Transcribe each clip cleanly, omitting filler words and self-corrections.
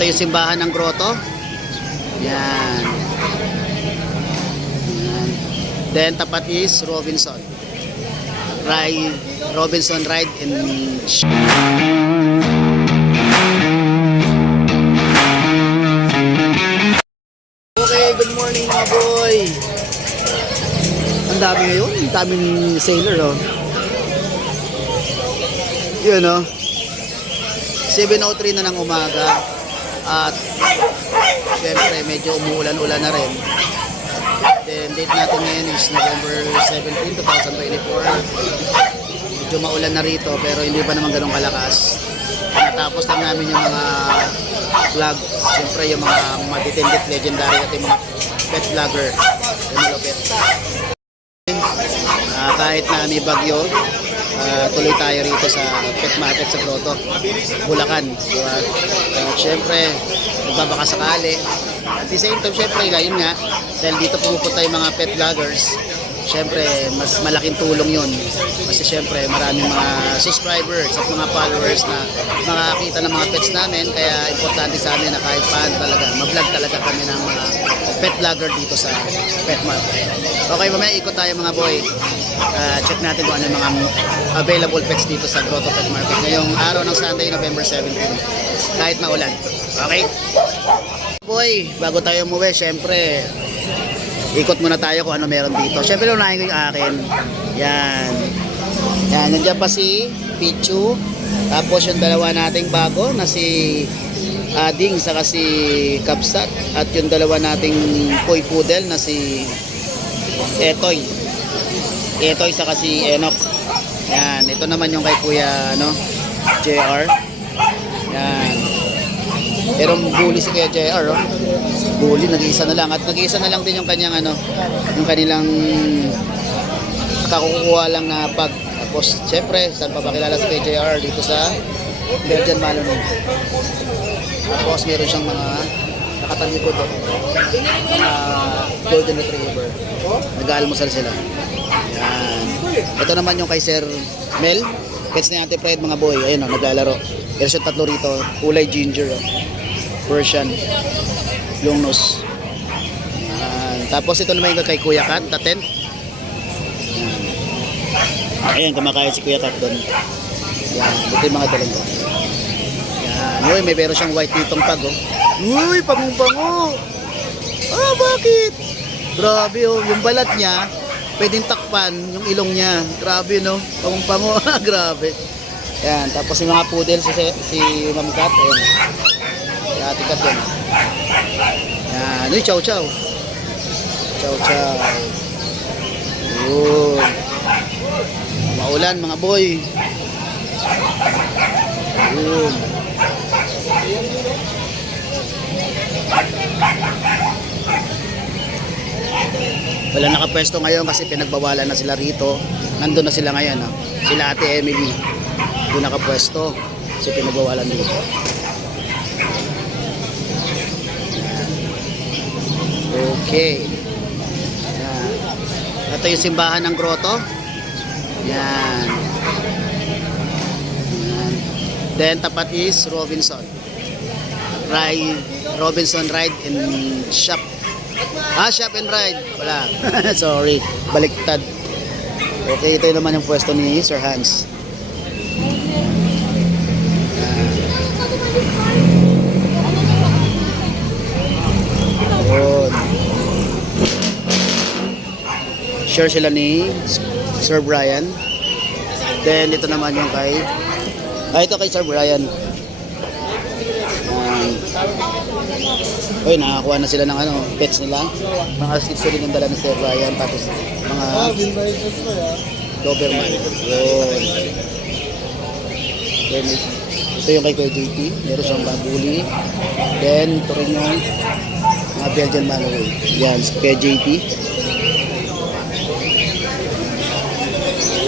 Ito yung simbahan ng grotto. Yan. Yan. Then tapat is Robinson. Robinson Ride in Okay, good morning mga boy. Ang dami ngayon, ang daming sailor oh. Yun oh. 7:03 na ng umaga. At syempre medyo umuulan-ulan na rin. Then date natin ngayon is November 17, 2024. Medyo maulan na rito pero hindi pa naman ganun kalakas. Natapos lang namin yung mga vlog. Siyempre yung mga matitindit legendary at yung mga pet vlogger. Yung malupit. Kahit na may bagyo, tuloy tayo rito sa pet market sa Grotto, Bulacan. Diba? Siyempre, magbabaka sakali. At the same time, siyempre, yun nga, dahil dito pumupunta yung mga pet vloggers, siyempre, mas malaking tulong yun. Kasi siyempre, maraming mga subscribers at mga followers na makakita ng mga pets namin. Kaya importante sa amin na kahit paano talaga, mag-vlog talaga kami ng mga pet vlogger dito sa pet market. Okay, mamaya ikot tayo mga boy. Check natin kung ano yung mga available pets dito sa Grotto Pet Market ngayong araw ng Sunday, November 17. Kahit maulan. Okay? Boy, bago tayo umuwi, syempre, ikot muna tayo kung ano meron dito. Syempre, unahin ko yung akin. Yan. Yan, nandiyan pa si Pichu. Tapos yung dalawa nating bago na si Ading saka si Kapsat. At yung dalawa nating Toy Poodle na si Etoy. Etoy saka si Enoch. Yan, ito naman yung kay Kuya JR. Yan. Pero bully si Kuya JR, oh. Bully, nag-iisa na lang. At nag-iisa na lang din yung kanyang yung kanilang kakukuha lang na pag. Tapos, syempre, saan pa pakilala si Kuya JR? Dito sa Belgian Malinois. Tapos, meron siyang mga nakatalikod, oh. Golden Retriever. Nag-aalmusal sila. Yan. Ito naman yung kay Sir Mel. Pets ni Ate Fred, mga boy. Ayun, oh, naglalaro. Meron siya tatlo rito. Kulay ginger, oh. Persian. Long nose. Yan. Tapos ito naman yung kay Kuya Kat, Tatent. Ayan, kumakain si Kuya Kat doon. Yan. Ito yung mga dalang doon. Yan. Uy, may meron siyang white ditong pag, oh. Uy, pangung-pango. Ah, bakit? Grabe, oh. Yung balat niya, pwedeng takpan yung ilong niya. Grabe, no? Pangung-pango. Grabe. Yan. Tapos yung mga poodle, si Ma'am Kat. Ayan. Si Ate Kat yan. Yan. Uy, chow chow. Chow chow. Yun. Maulan, mga boy. Yun. Wala nakapwesto ngayon kasi pinagbawalan na sila rito. Nandun na sila ngayon, oh. Sila Ate Emily doon nakapwesto kasi pinagbawalan dito. Okay. Yan. Ito yung simbahan ng grotto. Yan. Yan. Then tapat is Robinson Ride in Shop. Shop and Ride. Wala. Sorry. Baliktad. Okay, ito naman yung pwesto ni Sir Hans. Yun. Share sila ni Sir Brian. Then ito naman yung kay ito kay Sir Brian. Uy, nakakuha na sila ng pets nila. Mga skits rin yung dala ni Sir Brian. Tapos mga Doberman. Yun. Then ito yung kay Kuya JP. Meron siyang babuli. Then ito rin yung mga Belgian Malinois. Yan, Kuya JP.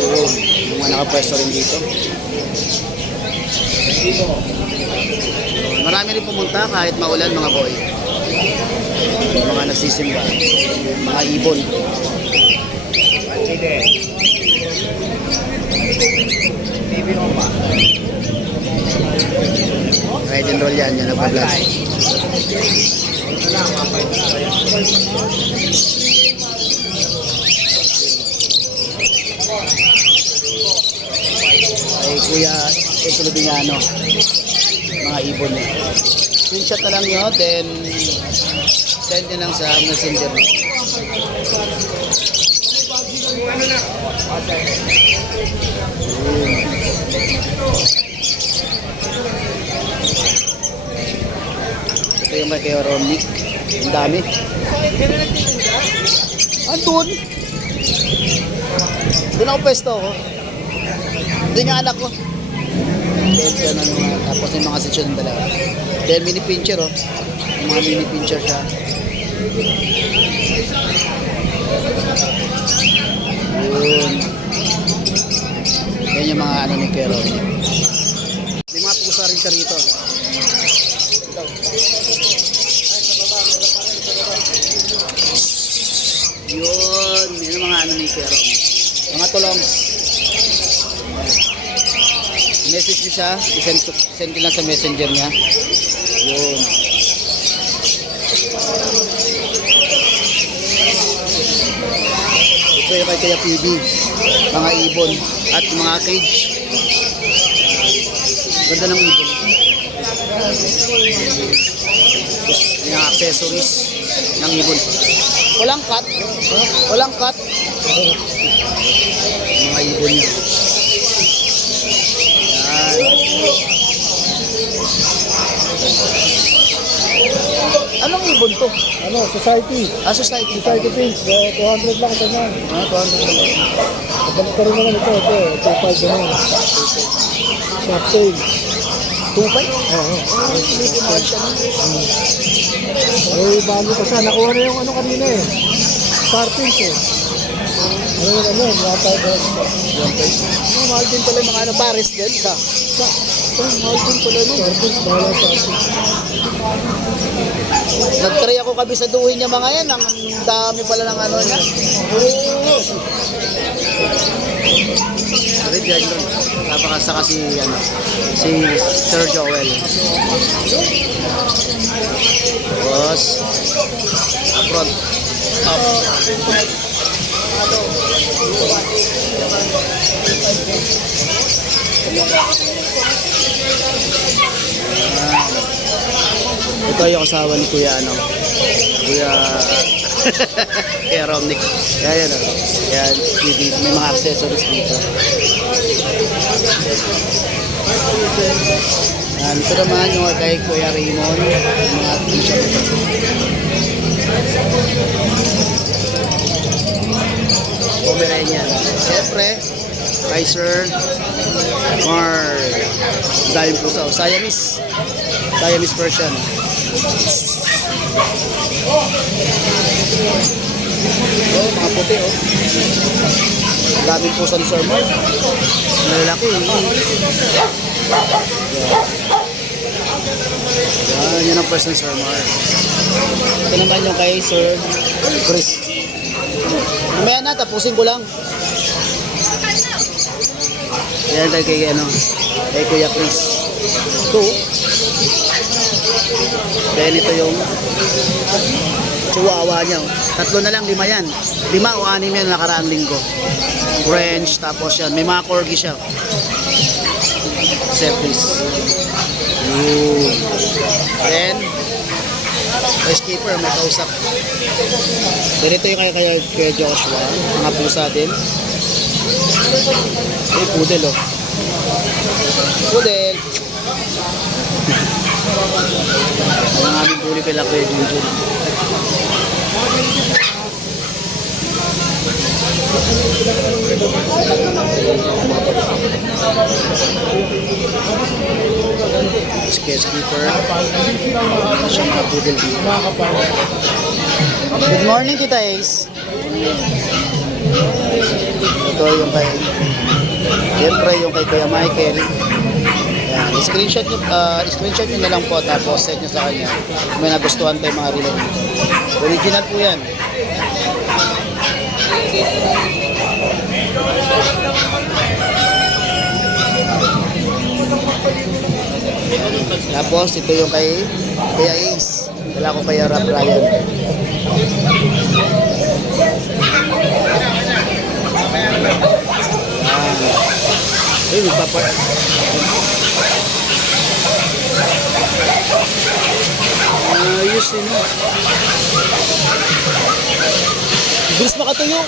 Yun. Yung mga nakapwesto rin dito. Marami rin pumunta kahit maulan, mga boy. Yung mga nagsisimba, mga ibon. Ready and roll yan. Yan, nagpa-vlog. Ay, Kuya Eko Lubiñano. Mga ibon niya. Screenshot na lang nyo, then send nyo lang sa messenger mo. Ito yung kay Romnick. Ang dami. Andun. Doon ako pwesto ko. Doon yung anak ko. Tapos yung mga sityo ng dalawa. Then mini pincher oh. Yung mga mini pincher siya. Yun. Yan yung mga ano ni Kero. May mga pusa rin siya rito. Ito. Yun. Yan yung mga ano ni Kero. Mga tulong. Message niyo siya. Send ko lang sa messenger niya. Yun. Ito yung kay Kuya PB. Mga ibon at mga cage. Ganda ng ibon. Yung accessories ng ibon. Walang cut. Walang cut. Mga ibon niya. Anong ibon to? Ano, society. Society. Society pins. 200 lang ito niyan. 200 lang. Kabalik ka rin naman ito. Ito, 2.5 naman. Sharp tail. 2.5? Oo. Hindi mahal siya. Ay, bago pa siya. Nakuha na yung ano kanina eh. Sharp pins eh. Ano yung ano, yata ito. Mahal din pala yung mga ano, Paris din. Mahal din pala nun. Sharp pins, bahala sharp pins. Nag-try ako kabisaduhin niya mga yan. Ang dami pala ng ano niya. Red yan doon. Napakasaka si Sir Joel. Tapos, upfront. Ito yung asawa ni Kuya Kuya Romnick. Yan o. Yan, may mga accessories dito. Yan, ito naman yung kay Kuya Raymond. Yung mga t-shirt. Pomeranian. Siyempre, kay Sir Mar. Dahil po sa Siamese version. Mga puti oh. Ang daming pusa ni Sir Mar. Malalaki eh. Yan ang person Sir Mar. Ito naman yung kay Sir Chris. Mamaya na, tapusin ko lang. Yan tayo kay Kuya Chris. Ito. Then ito yung chihuahua niya. Tatlo na lang, 5 yan. 5 o 6 yan nakaraang linggo. French, tapos yan. May mga corgi siya. Service. Then, keeper, may kausap. Then ito yung kay Joshua. Mga pusa din. May poodle oh. Poodle. Ang aming puli pala Kuya Junjun. Keeper. Siya mga poodle dito. Good morning, Tita Ace. Ito yung kay siyempre yung kay Kuya Michael. Yan, screenshot nyo na lang po tapos send nyo sa kanya kung may nagustuhan tayo mga relo. Original po yan. Tapos ito yung kay Kuya Ace. Dala ko kay Rob Ryan. Ayun, ayos yun. Bilis makatuyo.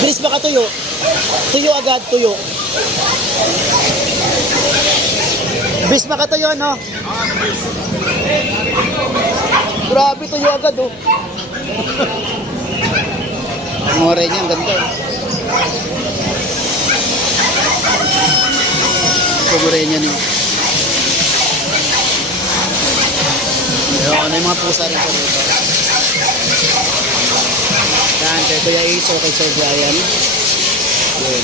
Bilis makatuyo. Tuyo agad, tuyo. Bilis makatuyo, no? Grabe, tuyo agad, oh. Ang ore niya, ang ganda. Ang ore niya, no? Ano yung mga pusa rin sa rito. Yan, kay Kuya Ace o kay Sir Brian. Yun.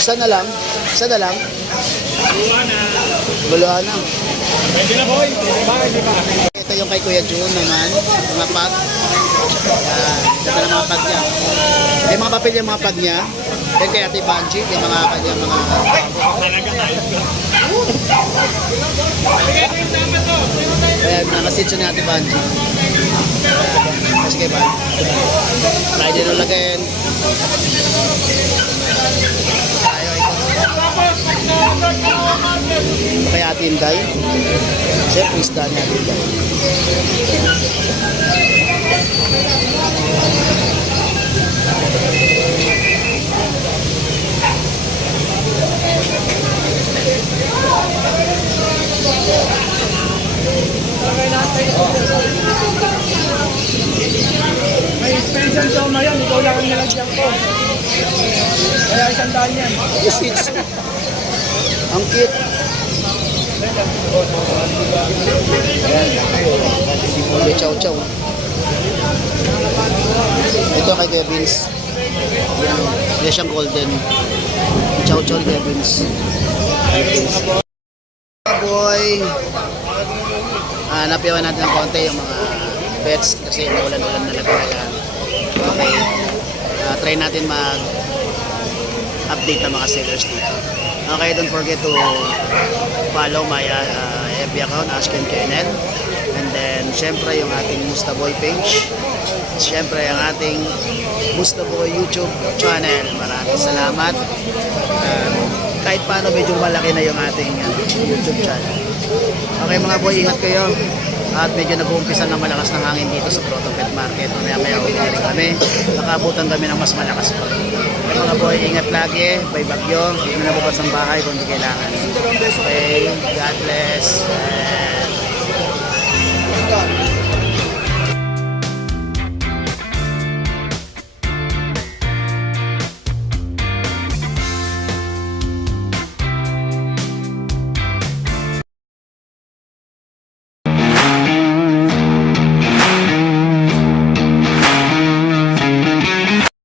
Isa na lang? Isa na lang? Buluhan na. Pwede na boy, pwede ba? Hindi ba? Ito yung kay Kuya June naman, mga pag. Ganda ng mga pag niya. May mga papel yung mga pag niya. Yan kay Ate Banji, yung mga kanyang mga... Ayan, nakasitso ni Ate Banji. Kasi kay Banji. Friday all again. Tayo ito. Kay Ate Inday. Siyempre, isda ni Ate Inday. May special daw na yan, ikaw lang ang nilagyan ko. Kaya isang daan yan. Yes, it's... Ang cute. May chow-chow. Ito kay Kuya Vince. Yan siyang golden. Chow-chow ni Kuya Vince. Boy. Napiyawan natin ng konti yung mga pets kasi naulan-ulan na nagkaya. Okay. Try natin mag-update ng mga sellers dito. Okay, don't forget to follow my FB account, Ashken Kennel. And then, syempre, yung ating Mustaboy page. Syempre, ang ating Mustaboy YouTube channel. Maraming salamat. Kahit paano, medyo malaki na yung ating YouTube channel. Okay mga boy, ingat kayo. At medyo nag-uumpisa ng malakas ng hangin dito sa Proto Pet Market. Maya-maya uwi na rin kami. Nakabutan kami ng mas malakas pa. Okay mga boy, ingat lagi. May bagyo. Hindi na bukas ang bahay kung hindi kailangan. Okay, God bless.